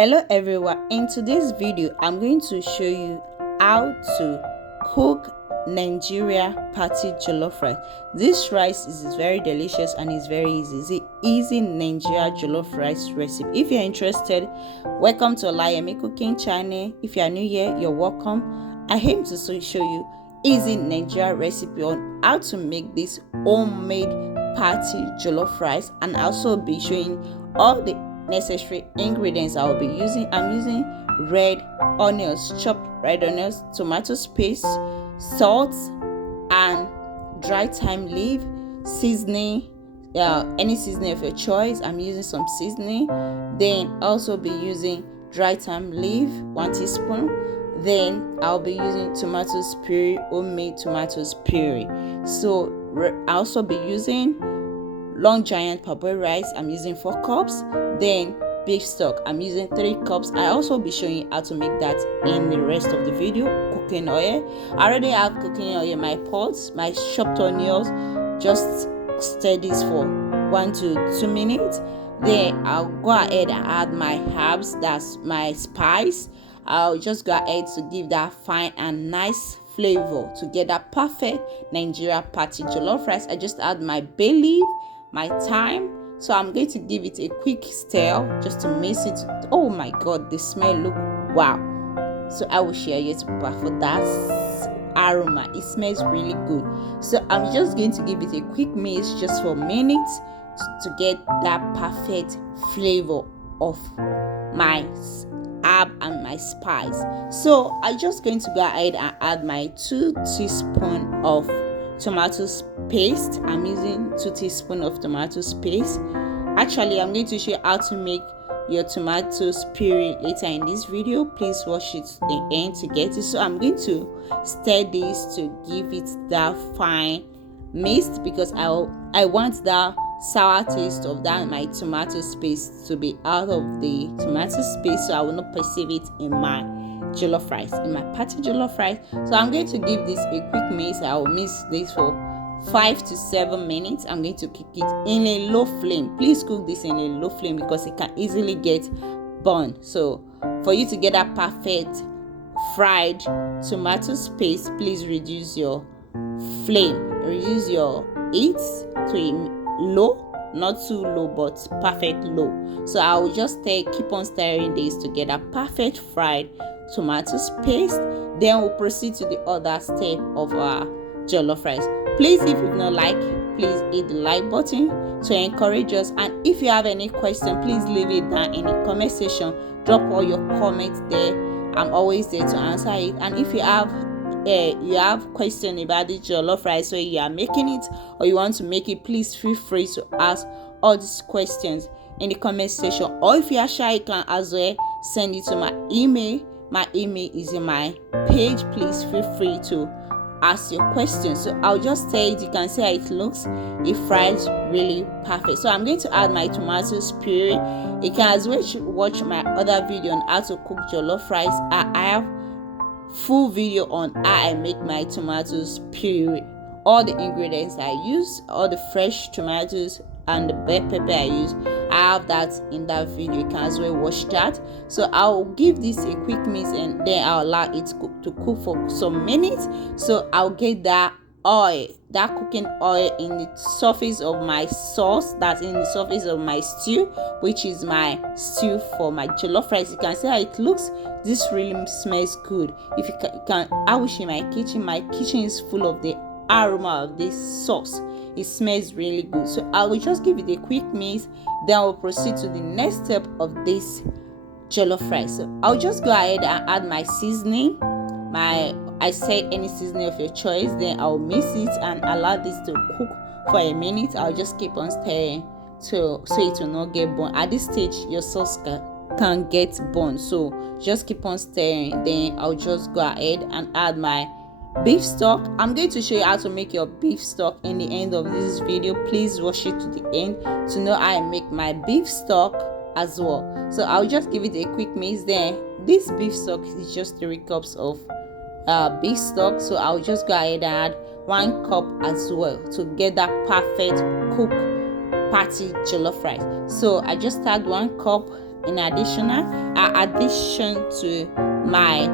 Hello everyone, in today's video I'm going to show you how to cook Nigeria party jollof rice. This rice is very delicious and it's very easy. It's an easy Nigeria jollof rice recipe. If you're interested, welcome to Olayemi cooking channel. If you are new here, you're welcome. I aim to show you easy Nigeria recipe on how to make this homemade party jollof rice, and also be showing all the necessary ingredients I will be using. I'm using red onions, chopped red onions, tomato paste, salt, and dry thyme leaf, seasoning, any seasoning of your choice. I'm using some seasoning. Then also be using dry thyme leaf, 1 teaspoon. Then I'll be using tomatoes puree, homemade tomatoes puree. So I'll also be using long giant parboiled rice. I'm using 4 cups. Then beef stock, I'm using 3 cups. I also be showing you how to make that in the rest of the video. Cooking oil, I already have cooking oil in my pots. My chopped onions, just stir this for 1 to 2 minutes. Then I'll go ahead and add my herbs, that's my spice. I'll just go ahead to give that fine and nice flavor to get that perfect Nigeria party jollof rice. I just add my bay leaf, my thyme. So I'm going to give it a quick stir just to mix it. Oh my god, the smell, look, wow. So I will share it for that aroma. It smells really good. So I'm just going to give it a quick mix just for a minute to get that perfect flavor of my herb and my spice. So I'm just going to go ahead and add my 2 teaspoons of tomato paste. I'm using 2 teaspoons of tomato paste. Actually, I'm going to show you how to make your tomatoes puree later in this video. Please watch it to the end to get it. So I'm going to stir this to give it that fine mist, because I want that sour taste of that my tomato paste to be out of the tomato paste, so I will not perceive it in my jollof rice, in my party jollof rice. So I'm going to give this a quick mix. I will mix this for 5 to 7 minutes. I'm going to cook it in a low flame. Please cook this in a low flame because it can easily get burned. So for you to get that perfect fried tomato paste, please reduce your flame, reduce your heat to a low, not too low but perfect low. So I will just keep on stirring this to get a perfect fried tomatoes paste. Then we'll proceed to the other step of our jollof rice. Please, if you've not liked, please hit the like button to encourage us. And if you have any question, please leave it down in the comment section. Drop all your comments there. I'm always there to answer it. And if you have question about the jollof rice, or you are making it or you want to make it, please feel free to ask all these questions in the comment section. Or if you are shy, you can as well send it to my email. My email is in my page. Please feel free to ask your questions. So I'll just tell it. You can see how it looks. It fries really perfect. So I'm going to add my tomatoes puree. You can as well watch my other video on how to cook jollof rice. I have full video on how I make my tomatoes puree. All the ingredients I use, all the fresh tomatoes and the bell pepper I use, I have that in that video. You can as well watch that. So I'll give this a quick mix and then I'll allow it to cook for some minutes. So I'll get that oil, that cooking oil, in the surface of my sauce, that's in the surface of my stew, which is my stew for my jollof rice. You can see how it looks. This really smells good. If you can, I wish in my kitchen is full of the aroma of this sauce. It smells really good. So I will just give it a quick mix, then I will proceed to the next step of this jollof rice. So I'll just go ahead and add my seasoning. I said any seasoning of your choice. Then I'll mix it and allow this to cook for a minute. I'll just keep on stirring so it will not get burnt. At this stage, your sauce can get burnt, so just keep on stirring. Then I'll just go ahead and add my beef stock. I'm going to show you how to make your beef stock in the end of this video. Please watch it to the end to know how I make my beef stock as well. So I'll just give it a quick mix. Then this beef stock is just 3 cups of beef stock. So I'll just go ahead and add 1 cup as well to get that perfect cook party jollof rice. So I just add 1 cup in addition to my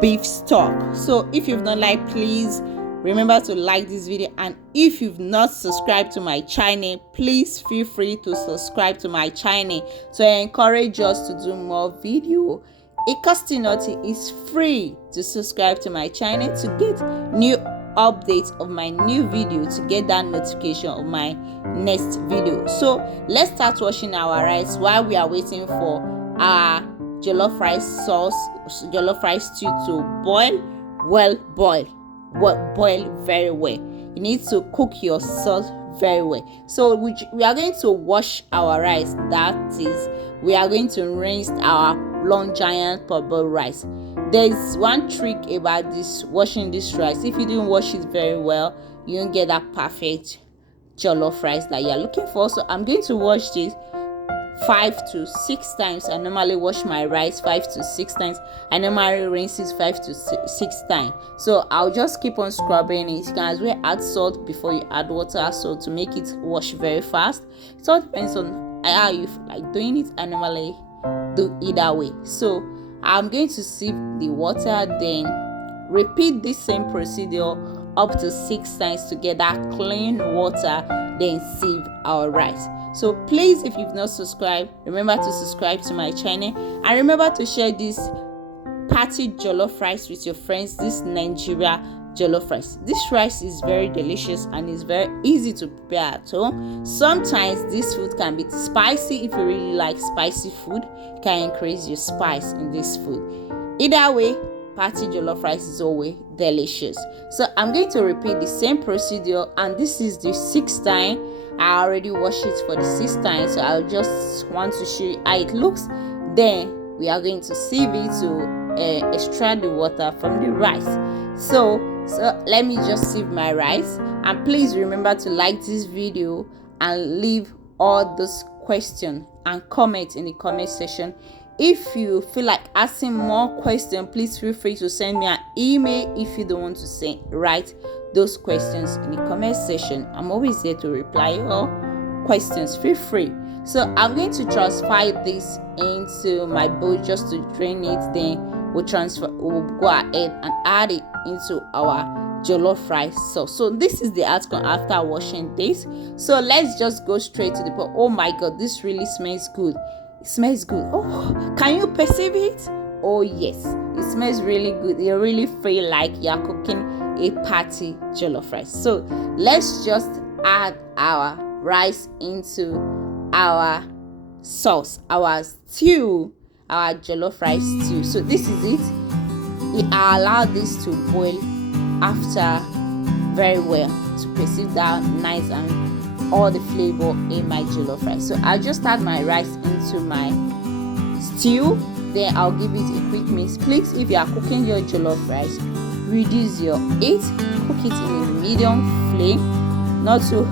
beef stock. So if you've not liked, please remember to like this video, and if you've not subscribed to my channel, please feel free to subscribe to my channel to encourage us to do more video. It costs you nothing. It's free to subscribe to my channel to get new updates of my new video, to get that notification of my next video. So let's start washing our rice while we are waiting for our jollof rice stew to boil very well. You need to cook your sauce very well. So we are going to wash our rice. That is, we are going to rinse our long giant parboiled rice. There's one trick about this washing this rice. If you didn't wash it very well, you won't get that perfect jollof rice that you're looking for. So I'm going to wash this 5 to 6 times. I normally wash my rice 5 to 6 times. I normally rinse it 5 to 6 times. So I'll just keep on scrubbing it. You can as well add salt before you add water, so to make it wash very fast. It all depends on how you like doing it. I normally do either way. So I'm going to sieve the water, then repeat this same procedure up to 6 times to get that clean water, then sieve our rice. So please, if you've not subscribed, remember to subscribe to my channel, and remember to share this party jollof rice with your friends. This Nigeria jollof rice. This rice is very delicious and is very easy to prepare at home. Sometimes this food can be spicy. If you really like spicy food, you can increase your spice in this food. Either way, party jollof rice is always delicious. So I'm going to repeat the same procedure, and this is the 6th time. I already washed it for the 6th time, so I just want to show you how it looks. Then we are going to sieve it to extract the water from the rice. So let me just sieve my rice, and please remember to like this video and leave all those questions and comment in the comment section. If you feel like asking more questions, please feel free to send me an email. If you don't want to write those questions in the comment section, I'm always there to reply your questions. Feel free. So I'm going to transfer this into my bowl just to drain it. Then we'll go ahead and add it into our jollof rice sauce. So this is the outcome after washing this. So let's just go straight to the pot. Oh my god, this really smells good. It smells good. Oh, can you perceive it? Oh yes, it smells really good. You really feel like you're cooking a party jollof rice. So let's just add our rice into our sauce, our stew, our jollof rice stew. So this is it. I allow this to boil after very well to perceive that nice and all the flavor in my jollof rice. So I'll just add my rice into my stew, then I'll give it a quick mix. Please, if you are cooking your jollof rice, reduce your heat, cook it in a medium flame, not too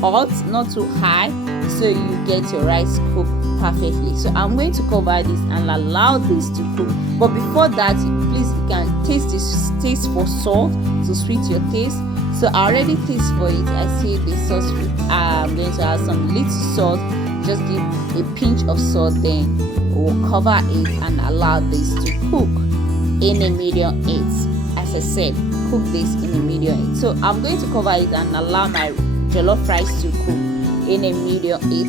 hot, not too high, so you get your rice cooked perfectly. So I'm going to cover this and allow this to cook. But before that, please, you can taste for salt to sweet your taste. So I already taste for it. I see the sauce. I'm going to add some little salt. Just give a pinch of salt, then we'll cover it and allow this to cook in a medium heat. As I said, cook this in a medium heat. So I'm going to cover it and allow my jollof rice to cook in a medium heat.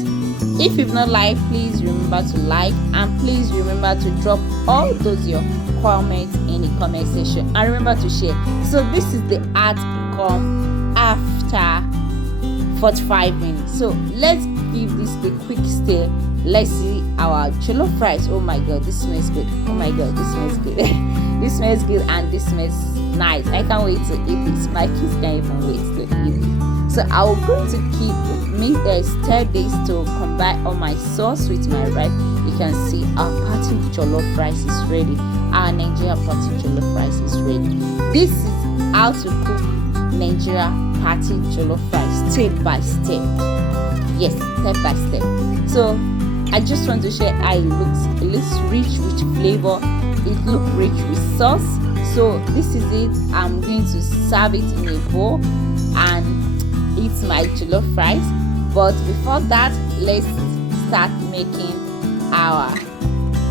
If you've not liked, please remember to like, and please remember to drop all those your comments in the comment section, and remember to share. So this is the outcome after 45 minutes. So let's give this a quick stir. Let's see our jollof rice. Oh my god, this smells good. Oh my god, this smells good. This smells good and this smells nice. I can't wait to eat this. My kids can't even wait to eat it. So I'm going to stir this to combine all my sauce with my rice. You can see our party jollof rice is ready. Our Nigerian party jollof rice is ready. This is how to cook Nigeria party jollof rice step by step. Yes, step by step. So I just want to share how it looks. It looks rich with flavor. It looks rich with sauce. So this is it. I'm going to serve it in a bowl and eat my jollof rice. But before that, let's start making our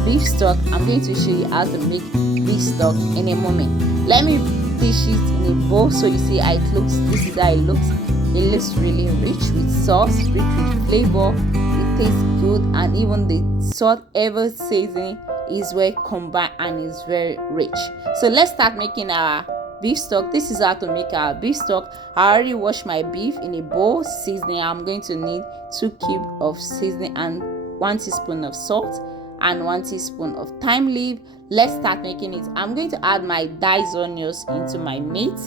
beef stock. I'm going to show you how to make beef stock in a moment. Let me dish it in a bowl so you see how it looks. This is how it looks. It looks really rich with sauce, rich with flavor. It tastes good, and even the salt ever seasoning is well combined and is very rich. So let's start making our beef stock. This is how to make our beef stock. I already washed my beef in a bowl. Seasoning, I'm going to need 2 cubes of seasoning and 1 teaspoon of salt and 1 teaspoon of thyme leaf. Let's start making it. I'm going to add my diced onions into my meat,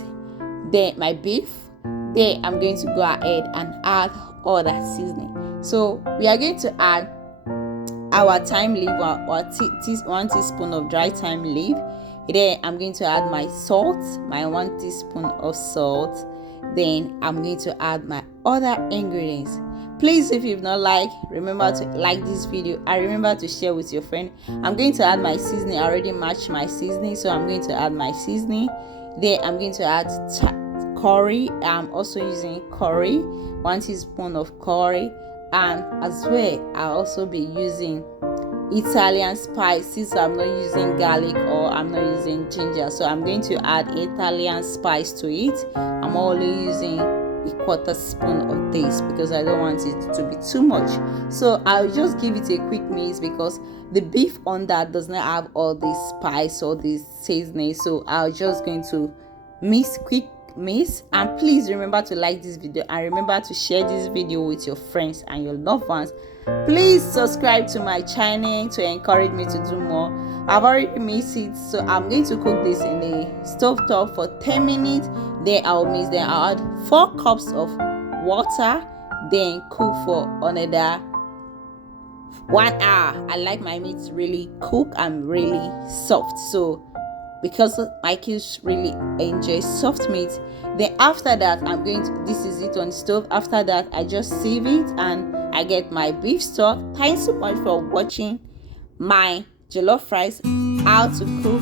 then my beef. Then I'm going to go ahead and add all that seasoning. So we are going to add our thyme leaf, or 1 teaspoon of dry thyme leaf. Then I'm going to add my salt, my 1 teaspoon of salt. Then I'm going to add my other ingredients. Please, if you've not liked, remember to like this video and remember to share with your friend. I'm going to add my seasoning. I already matched my seasoning, so I'm going to add my seasoning. Then I'm going to add curry. I'm also using curry, 1 teaspoon of curry, and as well I'll also be using Italian spices. So I'm not using garlic or I'm not using ginger, so I'm going to add Italian spice to it. I'm only using a 1/4 spoon of this because I don't want it to be too much. So I'll just give it a quick mix because the beef on that does not have all this spice or this seasoning. So I'm just going to quick mix. And please remember to like this video and remember to share this video with your friends and your loved ones. Please subscribe to my channel to encourage me to do more. I've already mixed it, so I'm going to cook this in the stove top for 10 minutes. Then I'll mix. Then I'll add 4 cups of water, then cook for another 1 hour. I like my meat really cook and really soft, so because my kids really enjoy soft meat. Then after that, I'm going to, this is it on the stove. After that, I just sieve it and I get my beef stock. Thanks so much for watching my jollof rice, how to cook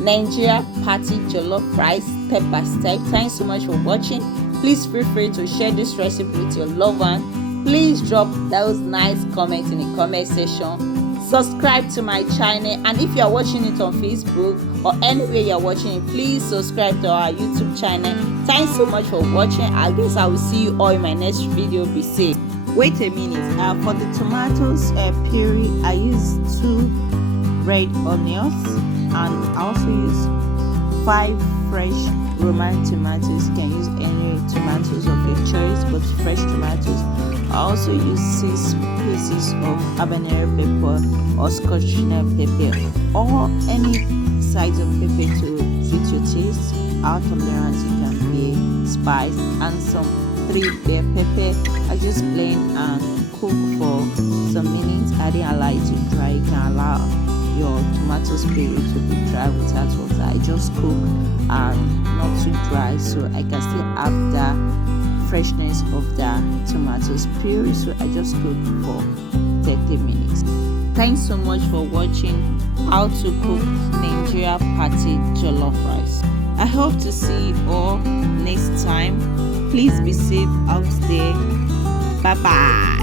Nigeria party jollof rice step by step. Thanks so much for watching. Please feel free to share this recipe with your loved one. Please drop those nice comments in the comment section. Subscribe to my channel, and if you are watching it on Facebook or anywhere you are watching it, please subscribe to our YouTube channel. Thanks so much for watching. I guess I will see you all in my next video. Be safe. Wait a minute. For the tomatoes puree, I use 2 red onions, and I also use 5 fresh Roman tomatoes. You can use any tomatoes of your choice, but fresh tomatoes. I also use 6 pieces of habanero pepper or scotch pepper, or any size of pepper to suit your taste. Out tolerance, you can be spice, and some 3 bell pepper. I just blend and cook for some minutes. I didn't allow it to dry. You can allow your tomatoes puree to be dry without water. I just cook and not too dry, so I can still have the freshness of the tomatoes puree. So I just cook for 30 minutes. Thanks so much for watching how to cook Nigeria party jollof rice. I hope to see you all next time. Please be safe out there. Bye bye.